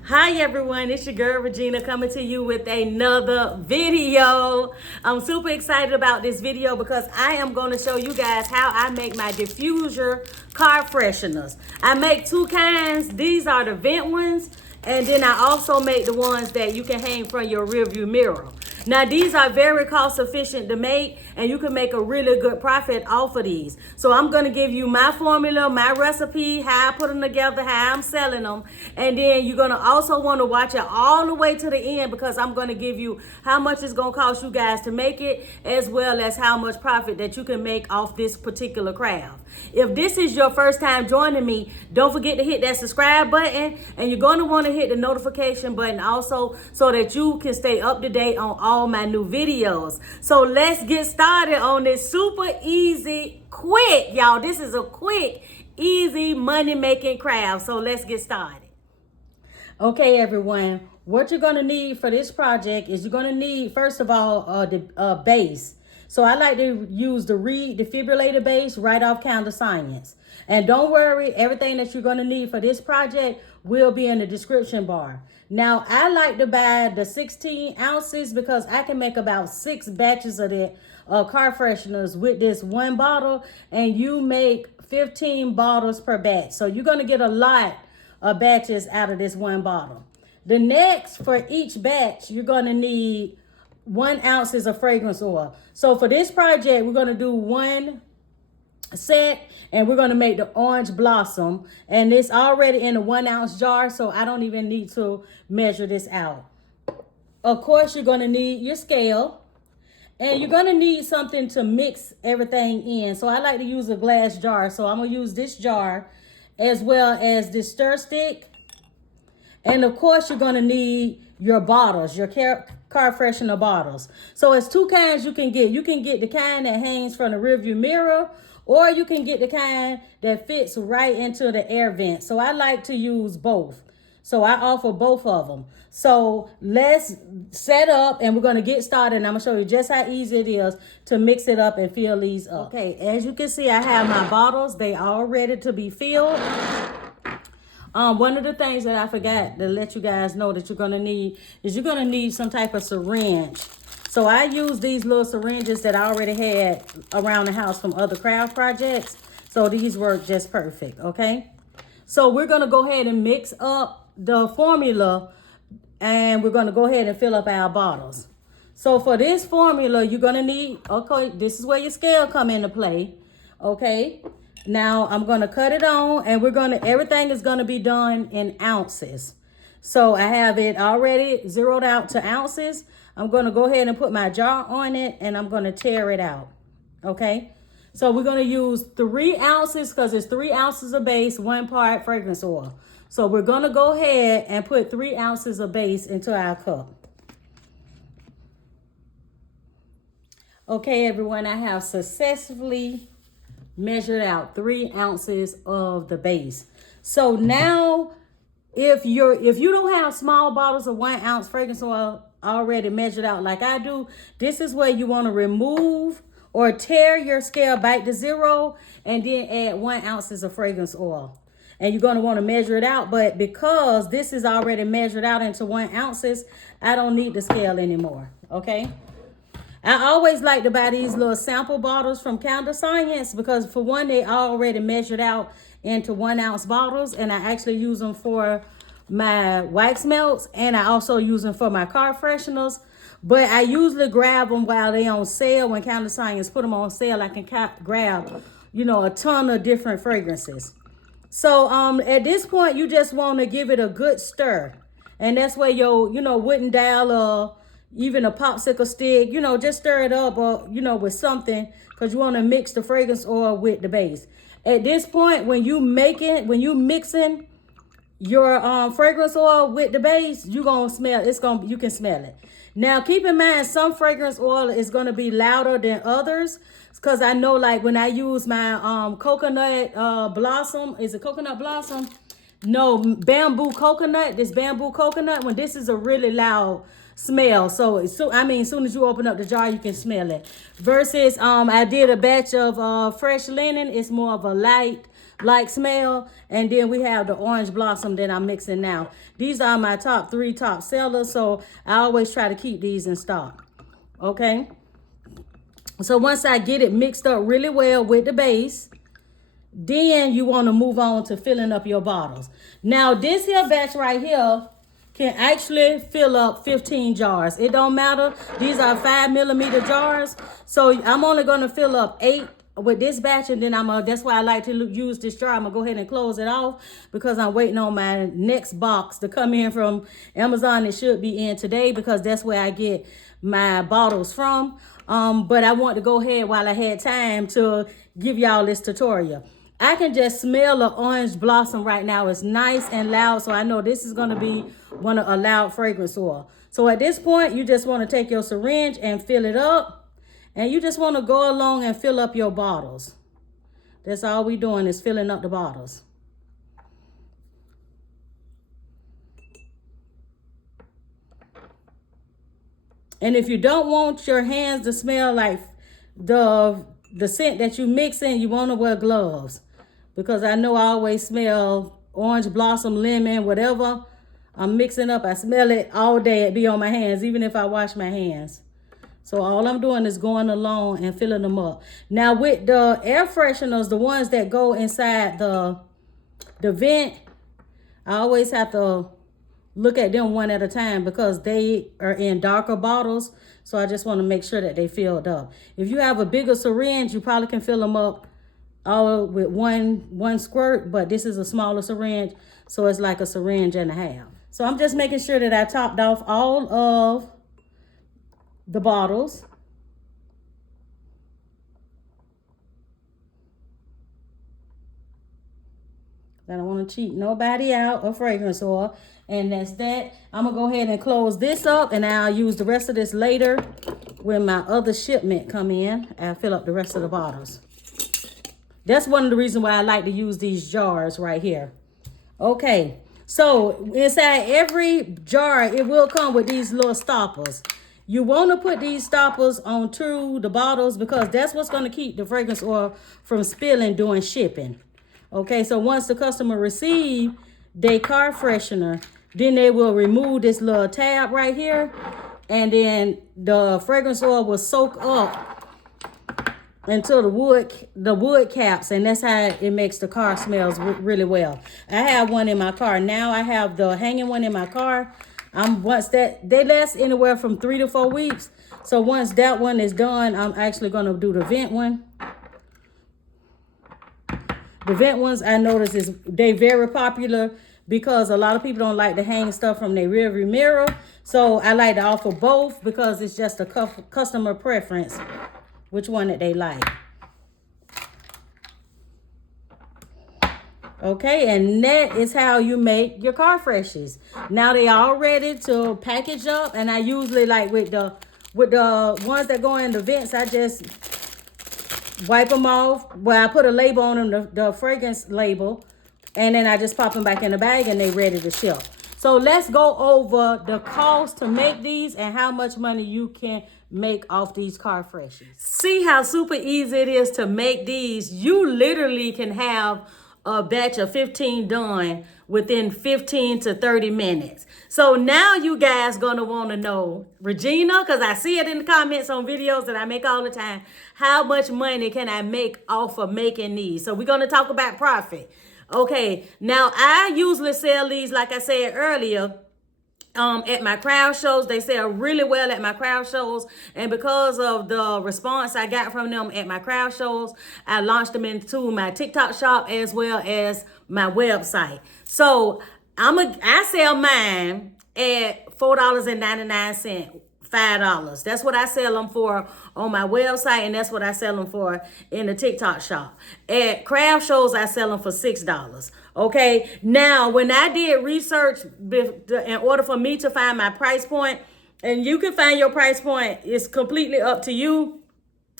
Hi everyone, it's your girl Regina coming to you with another video. I'm super excited about this video because I am going to show you guys how I make my diffuser car fresheners. I make two kinds. These are the vent ones, and then I also make the ones that you can hang from your rearview mirror. Now, these are very cost efficient to make, and you can make a really good profit off of these. So I'm going to give you my formula, my recipe, how I put them together, how I'm selling them. And then you're going to also want to watch it all the way to the end because I'm going to give you how much it's going to cost you guys to make it, as well as how much profit that you can make off this particular craft. If this is your first time joining me, don't forget to hit that subscribe button, and you're going to want to hit the notification button also so that you can stay up to date on all my new videos. So let's get started on this super easy, quick, y'all. This is a quick, easy money making craft. So let's get started. Okay, everyone, what you're going to need for this project is you're going to need, first of all, the base. So I like to use the Reed defibrillator base right off Counter Science. And don't worry, everything that you're going to need for this project will be in the description bar. Now, I like to buy the 16 ounces because I can make about 6 batches of the car fresheners with this one bottle, and you make 15 bottles per batch. So you're going to get a lot of batches out of this one bottle. The next, for each batch, you're going to need 1 ounce of fragrance oil. So for this project, we're going to do 1 set, and we're going to make the orange blossom, and it's already in a 1 ounce jar, so I don't even need to measure this out. Of course, you're going to need your scale, and you're going to need something to mix everything in. So I like to use a glass jar, so I'm going to use this jar as well as this stir stick. And of course, you're going to need your bottles, your car freshener bottles. So it's 2 kinds you can get. You can get the kind that hangs from the rearview mirror, or you can get the kind that fits right into the air vent. So I like to use both. So I offer both of them. So let's set up, and we're going to get started. And I'm going to show you just how easy it is to mix it up and fill these up. Okay, as you can see, I have my bottles. They all ready to be filled. One of the things that I forgot to let you guys know that you're going to need is you're going to need some type of syringe. So I use these little syringes that I already had around the house from other craft projects. So these work just perfect, okay? So we're going to go ahead and mix up the formula, and we're going to go ahead and fill up our bottles. So for this formula, you're going to need, okay, this is where your scale come into play, okay? Now I'm going to cut it on, and everything is going to be done in ounces. So I have it already zeroed out to ounces. I'm going to go ahead and put my jar on it, and I'm going to tear it out. Okay. So we're going to use 3 ounces because it's 3 ounces of base, 1 part fragrance oil. So we're going to go ahead and put 3 ounces of base into our cup. Okay, everyone, I have successfully measured out 3 ounces of the base. So now, if you don't have small bottles of 1 ounce fragrance oil already measured out like I do, this is where you want to remove or tear your scale back to 0, and then add 1 ounce of fragrance oil. And you're going to want to measure it out, but because this is already measured out into 1 ounces, I don't need the scale anymore, okay? I always like to buy these little sample bottles from Counter Science because, for one, they already measured out into 1 ounce bottles, and I actually use them for my wax melts, and I also use them for my car fresheners. But I usually grab them while they're on sale. When Counter Science put them on sale, I can grab, a ton of different fragrances. So at this point, you just want to give it a good stir, and that's where your wooden dowel or even a popsicle stick, just stir it up, or with something, because you want to mix the fragrance oil with the base. At this point, when you mixing your fragrance oil with the base, you can smell it. Now keep in mind, some fragrance oil is going to be louder than others, because I know, like, when I use my coconut blossom, is it coconut blossom? No, bamboo coconut. This bamboo coconut, when this is a really loud smell. So as soon as you open up the jar, you can smell it. Versus I did a batch of fresh linen. It's more of a light like smell. And then we have the orange blossom that I'm mixing now. These are my top 3 top sellers, so I always try to keep these in stock. Okay, so once I get it mixed up really well with the base, then you want to move on to filling up your bottles. Now this here batch right here can actually fill up 15 jars. It don't matter. These are 5mm jars. So I'm only going to fill up 8 with this batch, and then that's why I like to use this jar. I'm gonna go ahead and close it off because I'm waiting on my next box to come in from Amazon. It should be in today because that's where I get my bottles from. But I want to go ahead while I had time to give y'all this tutorial. I can just smell the orange blossom right now. It's nice and loud, so I know this is gonna be one of a loud fragrance oil. So at this point, you just want to take your syringe and fill it up. And you just want to go along and fill up your bottles. That's all we're doing is filling up the bottles. And if you don't want your hands to smell like the scent that you mix in, you want to wear gloves. Because I know I always smell orange blossom, lemon, whatever I'm mixing up. I smell it all day. It be on my hands, even if I wash my hands. So all I'm doing is going along and filling them up. Now with the air fresheners, the ones that go inside the vent, I always have to look at them one at a time because they are in darker bottles. So I just want to make sure that they filled up. If you have a bigger syringe, you probably can fill them up all with one squirt, but this is a smaller syringe, so it's like a syringe and a half. So I'm just making sure that I topped off all of the bottles. I don't want to cheat nobody out of fragrance oil. And that's that. I'm going to go ahead and close this up, and I'll use the rest of this later when my other shipment come in. I'll fill up the rest of the bottles. That's one of the reasons why I like to use these jars right here. Okay, so inside every jar, it will come with these little stoppers. You want to put these stoppers onto the bottles because that's what's going to keep the fragrance oil from spilling during shipping. Okay, so once the customer receive their car freshener, then they will remove this little tab right here, and then the fragrance oil will soak up until the wood caps, and that's how it makes the car smells really well. I have one in my car now. I have the hanging one in my car. Once that, they last anywhere from 3 to 4 weeks. So once that one is done, I'm actually going to do the vent one. The vent ones, I notice they very popular because a lot of people don't like to hang stuff from their rearview mirror. So I like to offer both because it's just a customer preference which one that they like. Okay, and that is how you make your car freshies. Now they all ready to package up, and I usually like with the ones that go in the vents, I just wipe them off. Well, I put a label on them, the fragrance label, and then I just pop them back in the bag and they ready to ship. So let's go over the cost to make these and how much money you can make off these car freshies. See how super easy it is to make these. You literally can have a batch of 15 done within 15 to 30 minutes. So now you guys gonna wanna know, Regina, because I see it in the comments on videos that I make all the time, how much money can I make off of making these? So we're gonna talk about profit. Okay, now I usually sell these, like I said earlier, at my crowd shows. They sell really well at my crowd shows, and because of the response I got from them at my crowd shows, I launched them into my TikTok shop as well as my website. So I sell mine at $4.99, $5. That's what I sell them for on my website, and that's what I sell them for in the TikTok shop. At craft shows, I sell them for $6. Okay, now when I did research in order for me to find my price point, and you can find your price point, it's completely up to you.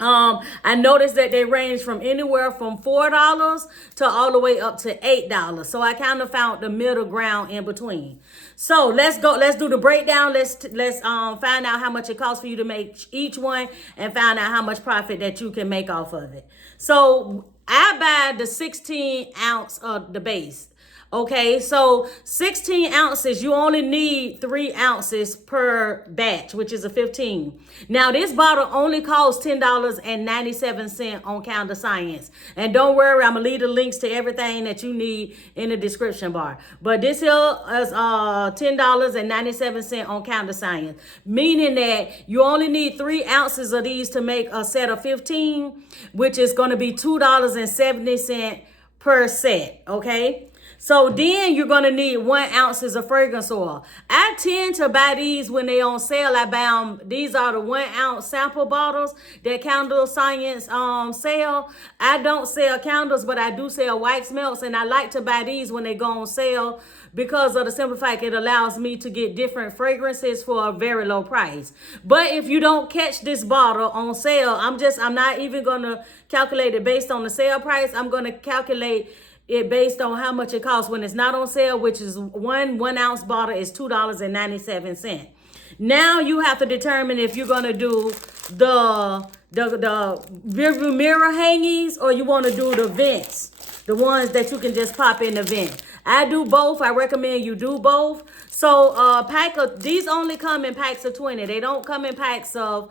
I noticed that they range from anywhere from $4 to all the way up to $8. So I kind of found the middle ground in between. So let's do the breakdown. Let's find out how much it costs for you to make each one and find out how much profit that you can make off of it. So I buy the 16 ounce of the base. Okay, so 16 ounces, you only need 3 ounces per batch, which is a 15. Now, this bottle only costs $10.97 on Counter Science. And don't worry, I'm going to leave the links to everything that you need in the description bar. But this here is $10.97 on Counter Science, meaning that you only need 3 ounces of these to make a set of 15, which is going to be $2.70 per set, okay? So then you're going to need 1 ounce of fragrance oil. I tend to buy these when they on sale. I buy them. These are the 1 ounce sample bottles that Candle Science sell. I don't sell candles, but I do sell wax melts. And I like to buy these when they go on sale because of the simple fact it allows me to get different fragrances for a very low price. But if you don't catch this bottle on sale, I'm not even going to calculate it based on the sale price. I'm going to calculate it based on how much it costs when it's not on sale, which is one ounce bottle is $2.97. Now you have to determine if you're gonna do the rearview mirror hangings or you want to do the vents, the ones that you can just pop in the vent. I do both. I recommend you do both. So these only come in packs of 20. They don't come in packs of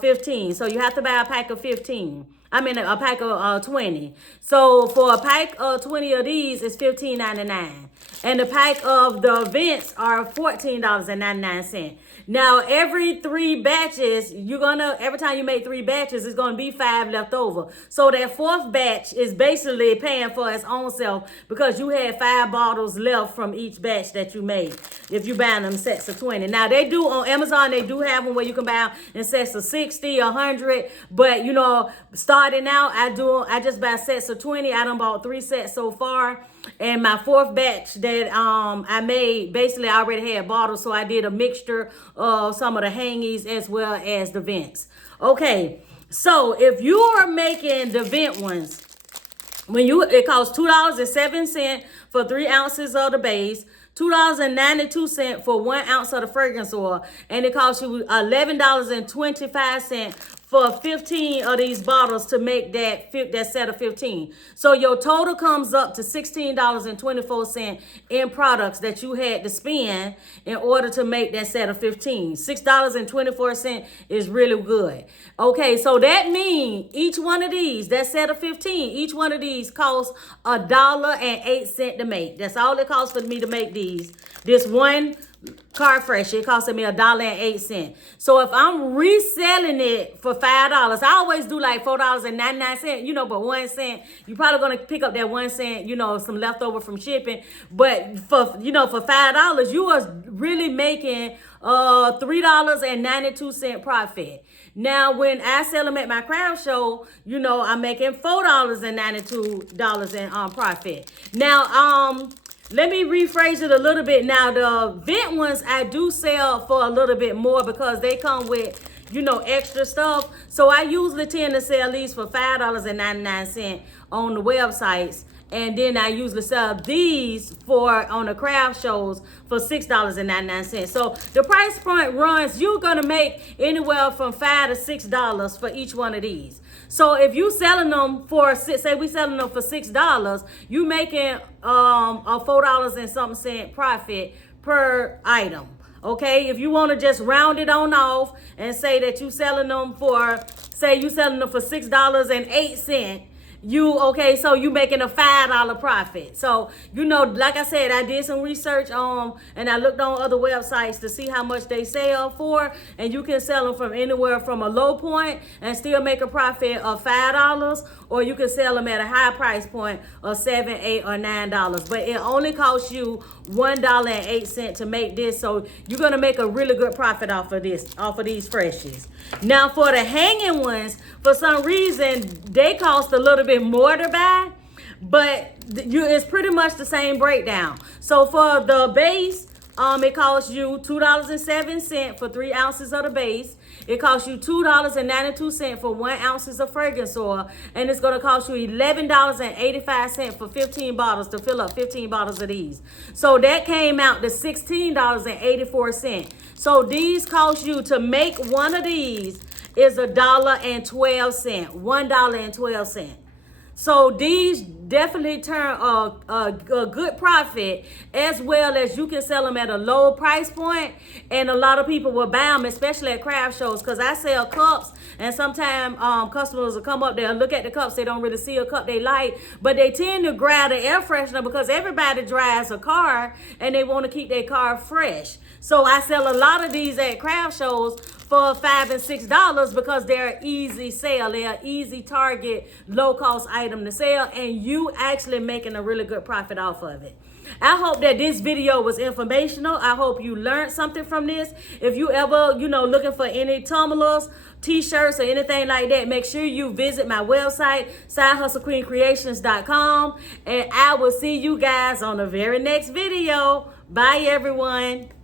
15. So you have to buy a pack of 15. I mean, a pack of 20. So for a pack of 20 of these is $15.99. And the pack of the vents are $14.99. Now, every 3 batches, every time you make 3 batches, it's going to be 5 left over. So that 4th batch is basically paying for its own self because you had 5 bottles left from each batch that you made if you buy them sets of 20. Now, they do on Amazon, they do have them where you can buy in sets of 60, 100. But, starting out, I just buy sets of 20. I done bought 3 sets so far. And my 4th batch that I made, basically I already had bottles, so I did a mixture of some of the hangies as well as the vents. Okay, so if you are making the vent ones, it costs $2.07 for 3 ounces of the base, $2.92 for 1 ounce of the fragrance oil, and it costs you $11.25 for 15 of these bottles to make that set of 15. So your total comes up to $16.24 in products that you had to spend in order to make that set of 15. $6.24 is really good. Okay, so that means each one of these, that set of 15, each one of these costs $1.08 to make. That's all it costs for me to make these. This one car fresh, it costed me $1.08. So if I'm reselling it for $5, I always do like $4.99, but 1 cent, you're probably gonna pick up that 1 cent, some leftover from shipping. But for $5, you are really making $3.92 profit. Now, when I sell them at my craft show, I'm making $4.92 in profit. Now, let me rephrase it a little bit. Now, the vent ones I do sell for a little bit more because they come with, extra stuff. So I usually tend to sell these for $5.99 on the websites. And then I usually sell these on the craft shows for $6.99. So the price point runs, you're going to make anywhere from $5 to $6 for each one of these. So if you selling them say we selling them for $6, you making a $4 and something profit per item. Okay, if you want to just round it on off and say that you selling them for $6.08. So you making a $5 profit. So, like I said, I did some research and I looked on other websites to see how much they sell for, and you can sell them from anywhere from a low point and still make a profit of $5, or you can sell them at a high price point of $7, $8, or $9. But it only costs you $1.08 to make this, so you're gonna make a really good profit off of these freshies. Now, for the hanging ones, for some reason they cost a little bit more to buy, but it's pretty much the same breakdown. So for the base, it costs you $2.07 for 3 ounces of the base. It costs you $2.92 for 1 ounce of fragrance oil, and it's going to cost you $11.85 for 15 bottles to fill up 15 bottles of these. So that came out to $16.84. So these cost you to make one of these is $1.12. $1.12. So these definitely turn a good profit, as well as you can sell them at a low price point, and a lot of people will buy them, especially at craft shows, because I sell cups, and sometimes customers will come up there and look at the cups. They don't really see a cup they like, but they tend to grab the air freshener because everybody drives a car and they want to keep their car fresh. So I sell a lot of these at craft shows for $5 and $6 because they're easy sale. They're an easy target, low cost item to sell, and you actually making a really good profit off of it. I hope that this video was informational. I hope you learned something from this. If you ever, looking for any tumblers, t-shirts, or anything like that, make sure you visit my website, sidehustlequeencreations.com, and I will see you guys on the very next video. Bye, everyone.